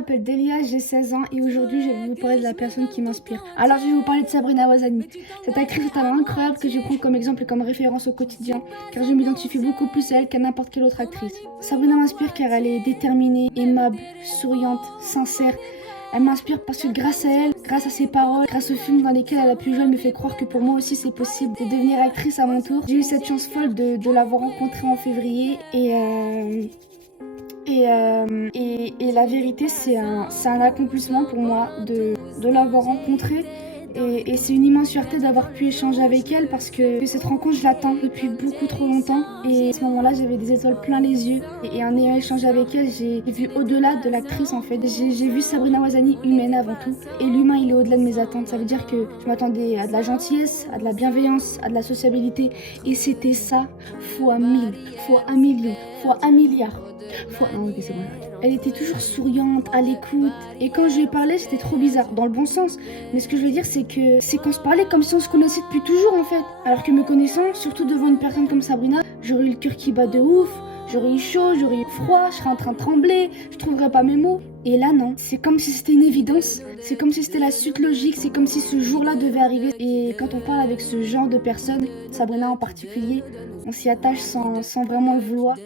m'appelle Delia, j'ai 16 ans et aujourd'hui je vais vous parler de la personne qui m'inspire. Alors je vais vous parler de Sabrina Ouazani. Cette actrice est talent incroyable que je prends comme exemple et comme référence au quotidien car je m'identifie beaucoup plus à elle qu'à n'importe quelle autre actrice. Sabrina m'inspire car elle est déterminée, aimable, souriante, sincère. Elle m'inspire parce que grâce à elle, grâce à ses paroles, grâce aux films dans lesquels elle a pu jouer, elle me fait croire que pour moi aussi c'est possible de devenir actrice à mon tour. J'ai eu cette chance folle de l'avoir rencontrée en février et la vérité, c'est un accomplissement pour moi de l'avoir rencontrée. Et c'est une immense fierté d'avoir pu échanger avec elle parce que cette rencontre, je l'attends depuis beaucoup trop longtemps. Et à ce moment-là, j'avais des étoiles plein les yeux. Et en ayant échangé avec elle, j'ai vu au-delà de l'actrice en fait. J'ai vu Sabrina Ouazani humaine avant tout. Et l'humain, il est au-delà de mes attentes. Ça veut dire que je m'attendais à de la gentillesse, à de la bienveillance, à de la sociabilité. Et c'était ça, fois 1000, fois 1 million, fois 1 milliard. Non, ok, c'est bon. Elle était toujours souriante, à l'écoute. Et quand je lui ai parlé, c'était trop bizarre, dans le bon sens. Mais ce que je veux dire, c'est qu'on se parlait comme si on se connaissait depuis toujours, en fait. Alors que me connaissant, surtout devant une personne comme Sabrina, j'aurais eu le cœur qui bat de ouf. J'aurais eu chaud, j'aurais eu froid, je serais en train de trembler, je trouverais pas mes mots. Et là, non. C'est comme si c'était une évidence. C'est comme si c'était la suite logique. C'est comme si ce jour-là devait arriver. Et quand on parle avec ce genre de personnes, Sabrina en particulier, on s'y attache sans vraiment le vouloir.